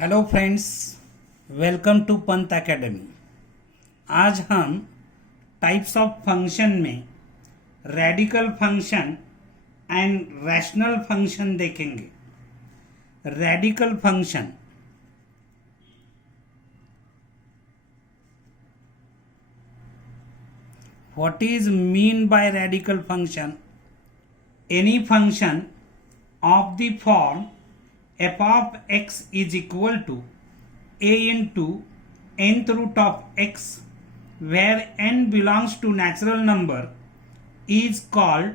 Hello friends, welcome to Pant academy. आज हम types of function में radical function and rational function देखेंगे। Radical function what is mean by radical function? Any function of the form f of x is equal to a into nth root of x, where n belongs to natural number, is called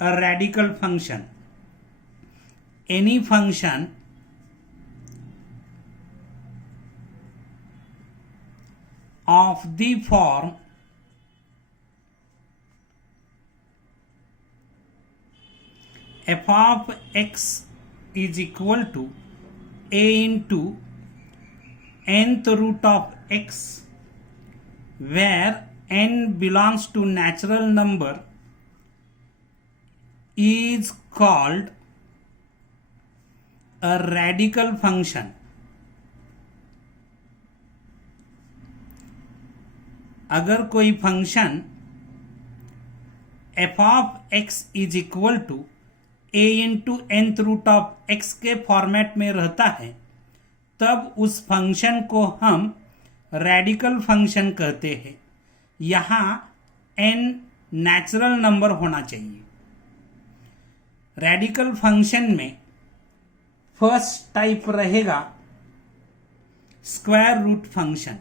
a radical function. Any function of the form f of x is equal to a into nth root of x, where n belongs to natural number, is called a radical function. अगर कोई function f of x is equal to a into nth root of x के format में रहता है, तब उस function को हम रेडिकल फंक्शन कहते हैं। यहाँ n नेचुरल नंबर होना चाहिए। रेडिकल फंक्शन में फर्स्ट टाइप रहेगा square root function.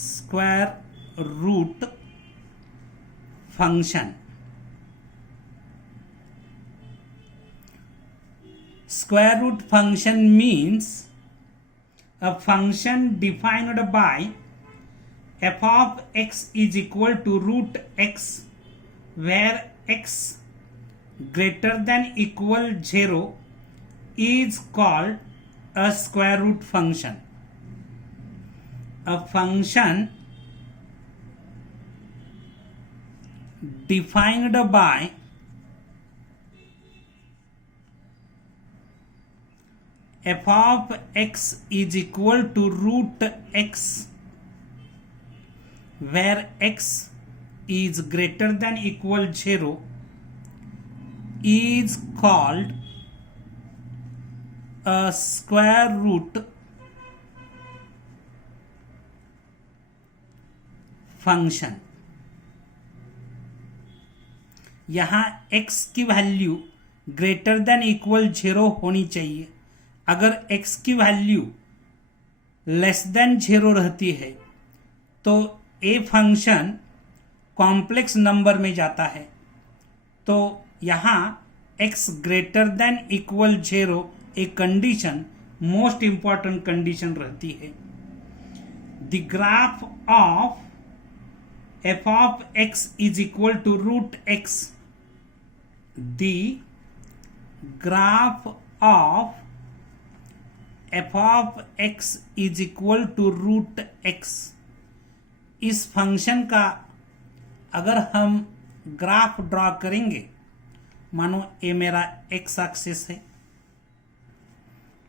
Square root function. Square root function means a function defined by f of x is equal to root x, where x greater than equal 0 is called a square root function. A function defined by f of x is equal to root x, where x is greater than equal 0, is called a square root function. यहाँ x की value greater than equal 0 होनी चाहिए। अगर x की value less than 0 रहती है तो a function complex number में जाता है। तो यहाँ x ग्रेटर देन इक्वल 0 एक कंडीशन, मोस्ट इंपॉर्टेंट कंडीशन रहती है। The graph of f of x is equal to root x. The graph of f of x is equal to root x. इस function का अगर हम graph draw करेंगे, मानो ये मेरा x एक्सिस है,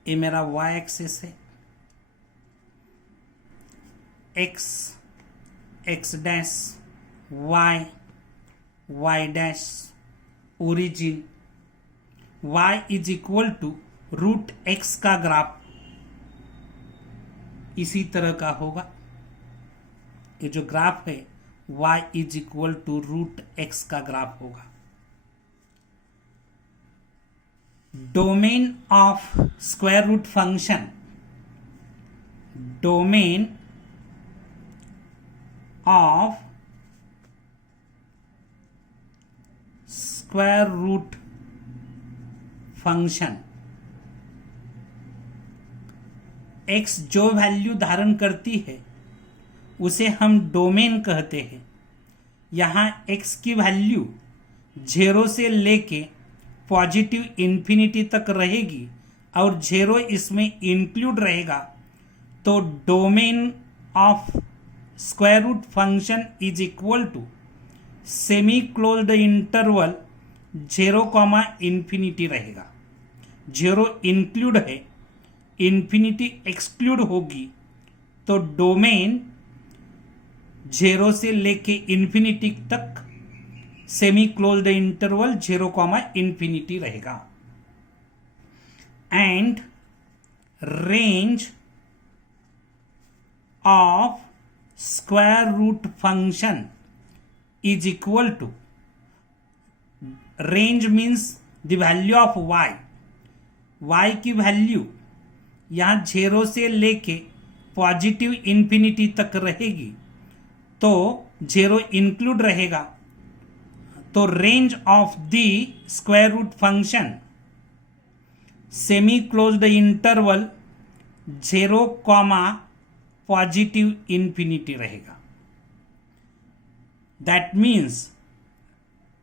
ये मेरा y एक्सिस है, x x dash y dash origin, y is equal to root x का ग्राफ इसी तरह का होगा। ये जो ग्राफ है y is equal to root x का ग्राफ होगा। Domain of square root function, domain of square root function, x जो वैल्यू धारण करती है उसे हम डोमेन कहते हैं। यहाँ x की वैल्यू 0 से लेके पॉजिटिव इन्फिनिटी तक रहेगी और 0 इसमें इंक्लूड रहेगा, तो domain of square root function is equal to semi closed interval 0, infinity रहेगा। 0 इंक्लूड है, इन्फिनिटी एक्सक्लूड होगी, तो डोमेन 0 से लेके इन्फिनिटी तक सेमी क्लोज्ड इंटरवल 0, इंफिनिटी रहेगा. And range of square root function is equal to, range means the value of y की value यहां 0 से लेके पॉजिटिव इंफिनिटी तक रहेगी, तो 0 इंक्लूड रहेगा, तो range of the square root function semi closed interval 0, positive infinity रहेगा. That means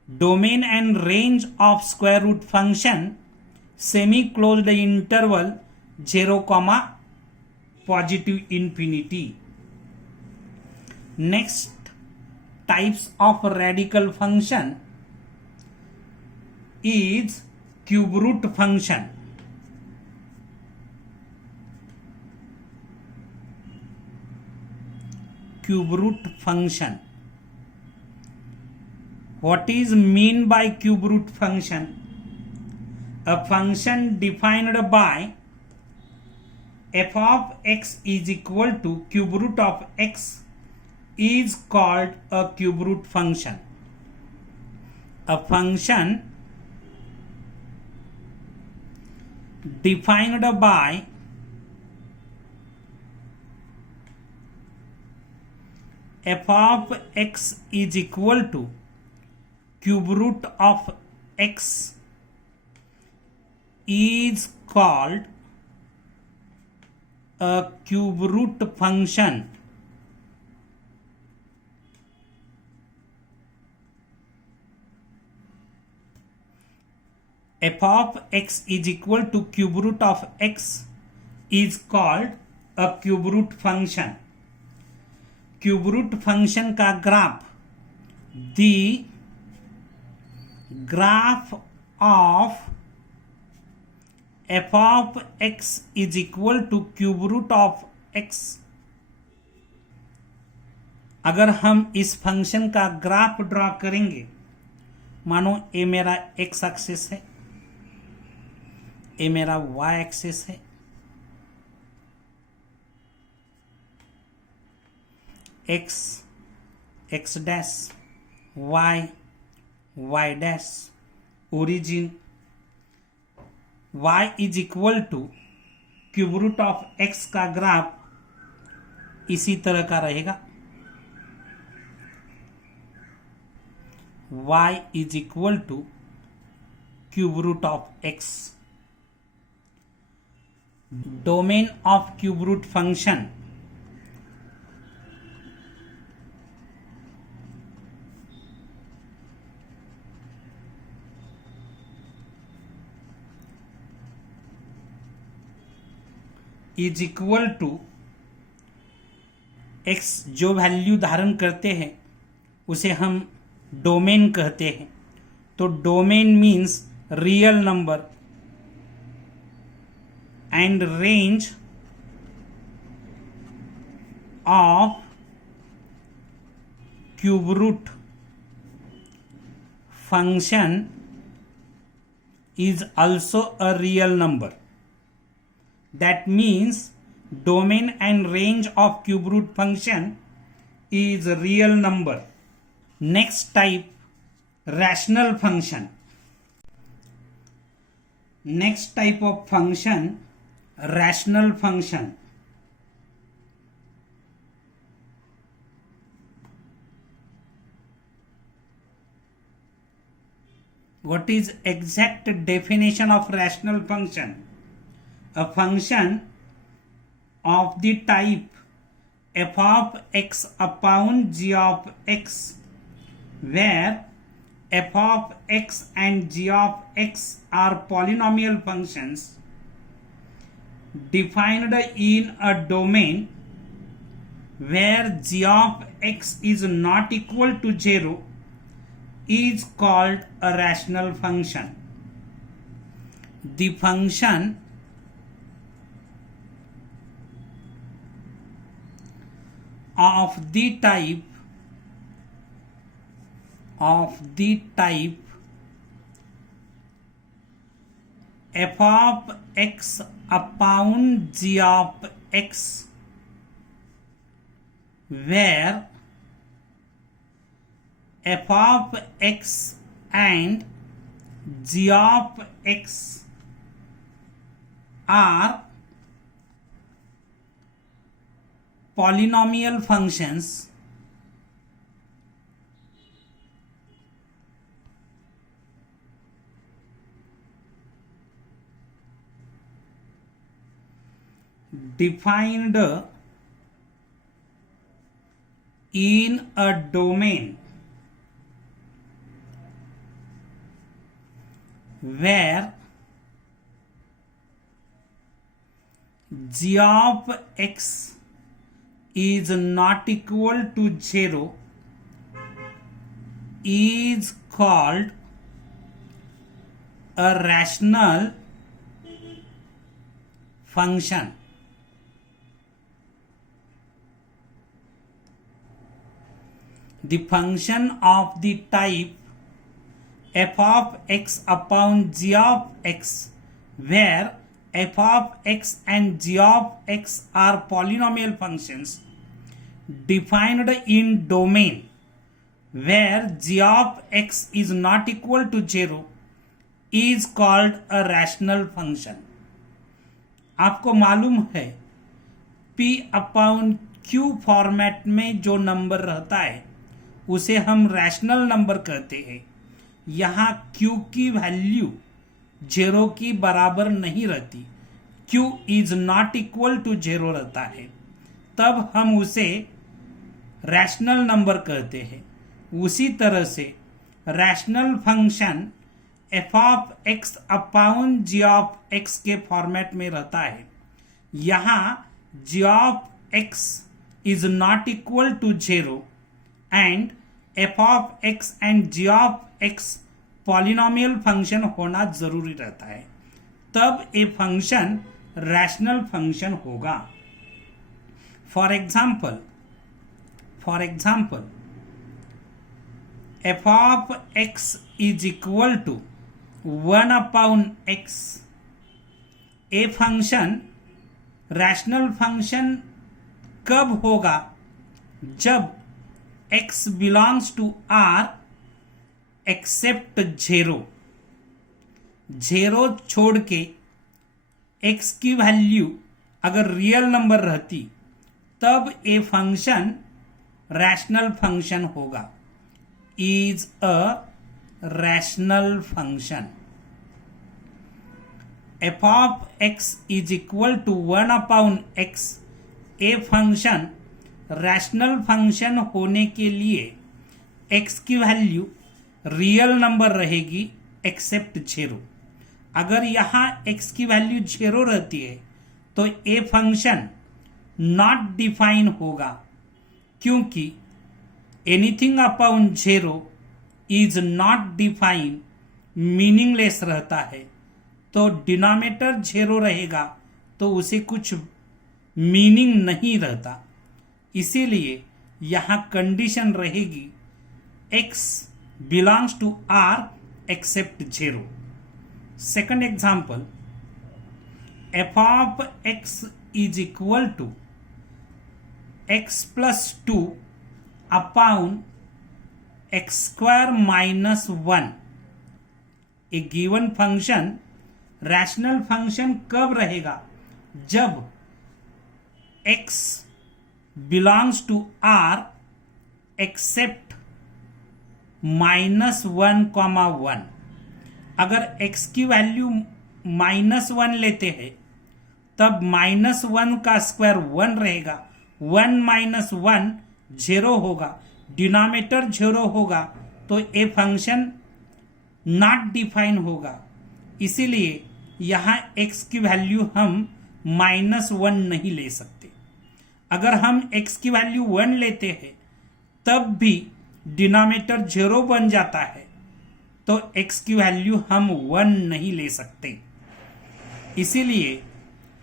domain and range of square root function semi-closed interval 0, positive infinity. Next types of radical function is cube root function. Cube root function. What is mean by cube root function? A function defined by f of x is equal to cube root of x is called a cube root function. A function defined by f of x is equal to cube root of x is called a cube root function. F of x is equal to cube root of x is called a cube root function. Cube root function का graph the graph of f of x is equal to cube root of x. अगर हम इस function का graph draw करेंगे, मानो ये मेरा x axis है, ये मेरा y एक्सिस है, x x dash, y dash, origin y is equal to cube root of x का ग्राफ इसी तरह का रहेगा. y is equal to cube root of x. Domain of cube root function is equal to x जो value धारण करते हैं उसे हम डोमेन कहते हैं. तो domain means real number and range of cube root function is also a real number. That means domain and range of cube root function is a real number. Next type, rational function. Next type of function, rational function. What is exact definition of rational function? A function of the type f of x upon g of x, where f of x and g of x are polynomial functions defined in a domain where g of x is not equal to 0 is called a rational function. the function of the type f of x upon g of x, where f of x and g of x are polynomial functions defined in a domain where g of x is not equal to 0 is called a rational function. The function of the type f of x upon g of x, where f of x and g of x are polynomial functions defined in domain where g of x is not equal to 0 is called a rational function. आपको मालूम है p upon q format में जो number रहता है उसे हम rational number कहते हैं. यहाँ q की वैल्यू 0 की बराबर नहीं रहती, q is not equal to 0 रहता है, तब हम उसे रैशनल नंबर कहते हैं. उसी तरह से rational function f of x upon g of x के फॉर्मेट में रहता है. यहाँ g of x is not equal to 0 and f of x and g of x polynomial function होना जरूरी रहता है, तब ए फंक्शन रैशनल फंक्शन होगा. For example f of x is equal to 1 upon x. A function rational function कब होगा? जब x belongs to R accept 0 छोड़ के x की वैल्यू अगर रियल नंबर रहती तब ए फंक्शन रैशनल फंक्शन होगा. Is a rational function. f of x is equal to 1 upon x. A function rational function होने के लिए x की वैल्यू रियल नंबर रहेगी एक्सेप्ट 0. अगर यहाँ x की वैल्यू 0 रहती है तो ए फंक्शन नॉट डिफाइन होगा, क्योंकि anything upon 0 is not define, meaningless रहता है. तो डिनोमिनेटर 0 रहेगा तो उसे कुछ मीनिंग नहीं रहता. इसीलिए यहाँ कंडीशन रहेगी x belongs to R except 0. Second example, f of x is equal to x plus 2 upon x square minus 1. A given function rational function कब रहेगा? जब x belongs to R except -1,1. अगर x की value -1 लेते हैं तब -1 का square 1 रहेगा. 1 - 1 0 होगा, डिनोमिनेटर 0 होगा तो ए फंक्शन नॉट डिफाइन होगा. इसीलिए यहाँ x की वैल्यू हम -1 नहीं ले सकते. अगर हम x की वैल्यू 1 लेते हैं तब भी डिनोमिनेटर 0 बन जाता है, तो x की वैल्यू हम 1 नहीं ले सकते. इसीलिए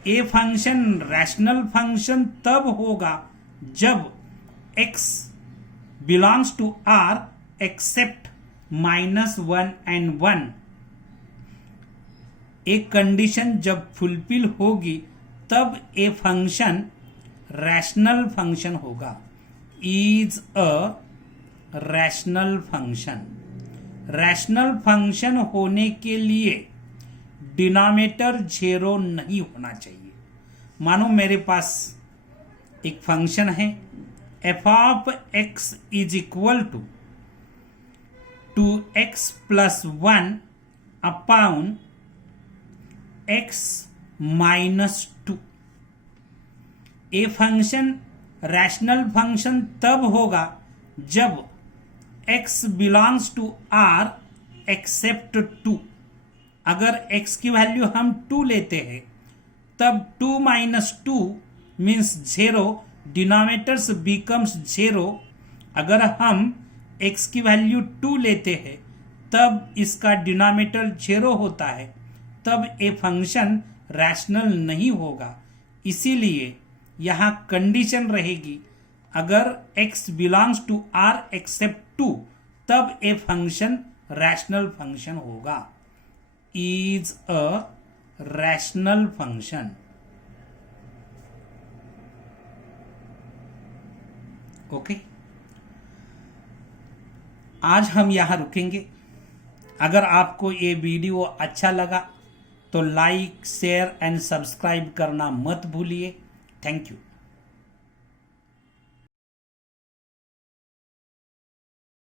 ए फंक्शन रैशनल फंक्शन तब होगा जब x belongs to R except -1 and 1। एक कंडीशन जब फुलफिल होगी तब ए फंक्शन रैशनल फंक्शन होगा, is a rational function. Rational function होने के लिए डिनोमिनेटर 0 नहीं होना चाहिए। मानो मेरे पास एक फंक्शन है f of x is equal to 2x plus 1 upon x minus 2। A function rational function तब होगा जब x belongs to R except 2। अगर x की वैल्यू हम 2 लेते हैं तब 2 माइनस 2 मीन्स 0, डिनोमिनेटर्स बिकम्स 0। अगर हम x की वैल्यू 2 लेते हैं तब इसका डिनोमिनेटर 0 होता है, तब ए फंक्शन रैशनल नहीं होगा। इसीलिए यहाँ कंडीशन रहेगी अगर x belongs to R except 2 तब ए फंक्शन रैशनल फंक्शन होगा, is a rational function. Okay, आज हम यहां रुकेंगे। अगर आपको ये वीडियो अच्छा लगा तो लाइक, शेयर एंड सब्सक्राइब करना मत भूलिए। Thank you.